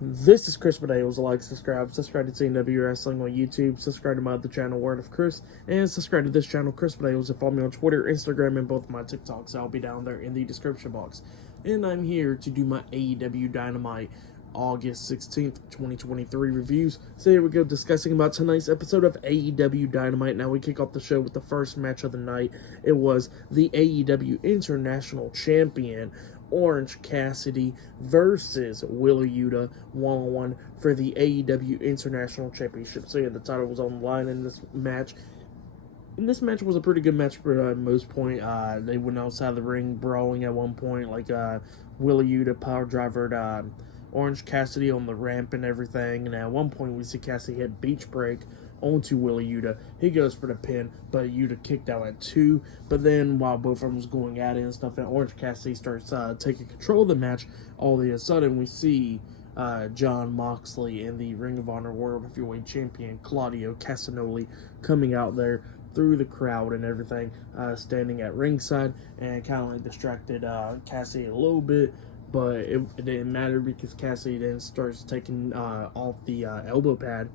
This is Chris Medeos. Like, subscribe to AEW Wrestling on YouTube, subscribe to my other channel, Word of Chris, and subscribe to this channel, Chris Medeos, and follow me on Twitter, Instagram, and both my TikToks. I'll be down there in the description box. And I'm here to do my AEW Dynamite August 16th, 2023 reviews. So here we go, discussing about tonight's episode of AEW Dynamite. Now we kick off the show with the first match of the night. It was the AEW International Champion, Orange Cassidy versus Yuta one-on-one for the AEW International Championship. So yeah, the title was on the line in this match. And this match was a pretty good match for most point. They went outside the ring brawling at one point, like Yuta power drivered Orange Cassidy on the ramp and everything. And at one point we see Cassidy hit beach break onto Yuta. He goes for the pin, but Yuta kicked out at 2. But then while both of them was going at it and stuff, and Orange Cassidy starts taking control of the match, all of a sudden we see Jon Moxley and the Ring of Honor World Heavyweight Champion Claudio Castagnoli coming out there through the crowd and everything, standing at ringside, and kind of like distracted Cassidy a little bit. But it didn't matter because Cassidy then starts taking off the elbow pad.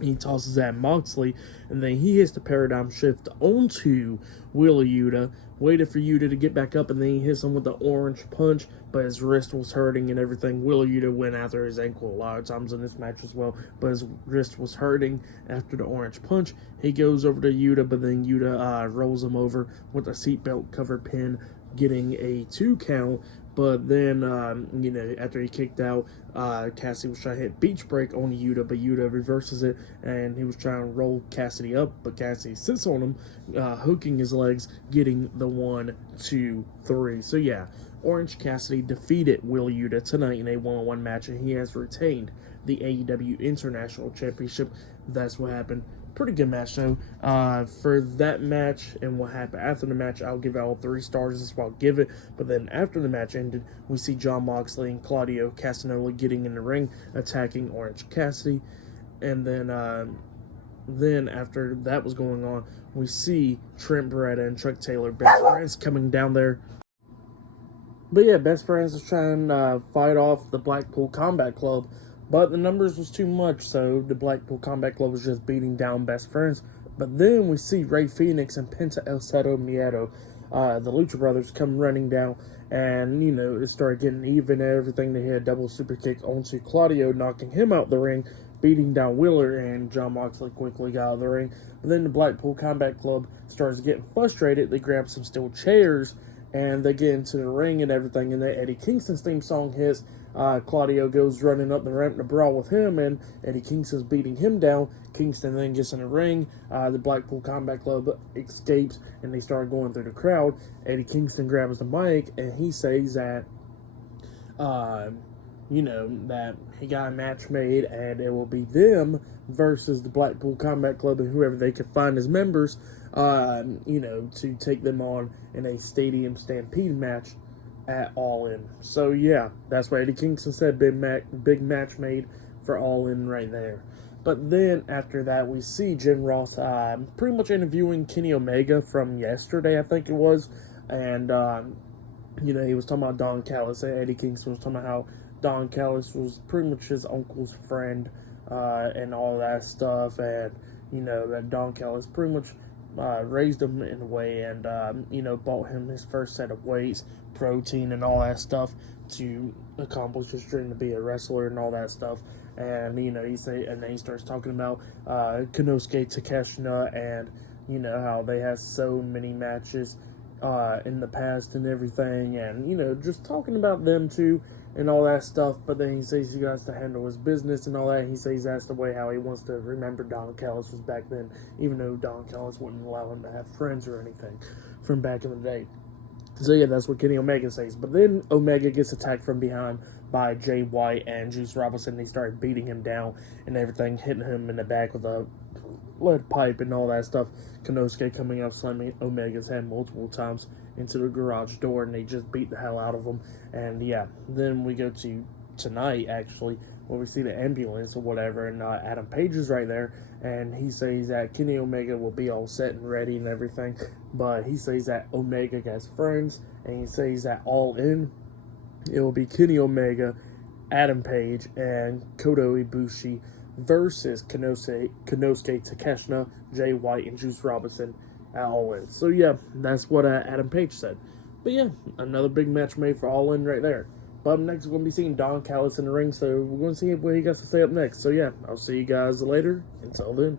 He tosses at Moxley, and then he hits the paradigm shift onto Yuta, waited for Yuta to get back up, and then he hits him with the orange punch, but his wrist was hurting and everything. Yuta went after his ankle a lot of times in this match as well, but his wrist was hurting after the orange punch. He goes over to Yuta, but then Yuta rolls him over with a seatbelt cover pin, getting a 2 count. But then, after he kicked out, Cassidy was trying to hit beach break on Yuta, but Yuta reverses it, and he was trying to roll Cassidy up, but Cassidy sits on him, hooking his legs, getting the 1, 2, 3. So yeah, Orange Cassidy defeated Yuta tonight in a one-on-one match, and he has retained the AEW International Championship. That's what happened. Pretty good match, though. For that match and what happened after the match, I'll give it all 3 stars. That's what I'll give it. But then after the match ended, we see Jon Moxley and Claudio Castagnoli getting in the ring, attacking Orange Cassidy. And then after that was going on, we see Trent Beretta and Chuck Taylor, best friends, coming down there. But yeah, best friends is trying to fight off the Blackpool Combat Club. But the numbers was too much, so the Blackpool Combat Club was just beating down best friends. But then we see Rey Fenix and Penta El Zero Miedo, the Lucha Brothers, come running down. And, it started getting even and everything. They hit a double super kick onto Claudio, knocking him out the ring, beating down Wheeler, and Jon Moxley quickly got out of the ring. But then the Blackpool Combat Club starts getting frustrated. They grab some steel chairs, and they get into the ring and everything. And then Eddie Kingston's theme song hits. Claudio goes running up the ramp to brawl with him, and Eddie Kingston's beating him down. Kingston then gets in the ring. The Blackpool Combat Club escapes, and they start going through the crowd. Eddie Kingston grabs the mic, and he says that, that he got a match made, and it will be them versus the Blackpool Combat Club and whoever they could find as members, to take them on in a Stadium Stampede match at All In. So yeah, that's what Eddie Kingston said. Big match made for All In right there. But then after that, we see Jim Ross pretty much interviewing Kenny Omega from yesterday, I think it was, and he was talking about Don Callis. Eddie Kingston was talking about how Don Callis was pretty much his uncle's friend and all that stuff, and that Don Callis pretty much raised him in a way, and bought him his first set of weights, protein, and all that stuff to accomplish his dream to be a wrestler and all that stuff. And and then he starts talking about Konosuke Takeshita, and how they had so many matches in the past and everything, and just talking about them too and all that stuff. But then he says he has to handle his business and all that. He says that's the way how he wants to remember Don Callis was back then, even though Don Callis wouldn't allow him to have friends or anything from back in the day. So yeah, that's what Kenny Omega says. But then Omega gets attacked from behind by Jay White and Juice Robinson. They started beating him down and everything, hitting him in the back with a lead pipe and all that stuff. Konosuke coming up, slamming Omega's head multiple times into the garage door, and they just beat the hell out of him. And yeah, then we go to tonight, actually, where we see the ambulance or whatever, and Adam Page is right there, and he says that Kenny Omega will be all set and ready and everything, but he says that Omega has friends, and he says that All In, it will be Kenny Omega, Adam Page and Kota Ibushi versus Konosuke Takeshita, Jay White, and Juice Robinson at All In. So yeah, that's what Adam Page said. But yeah, another big match made for All In right there. But up next, we're going to be seeing Don Callis in the ring, so we're going to see what he got to say up next. So yeah, I'll see you guys later. Until then.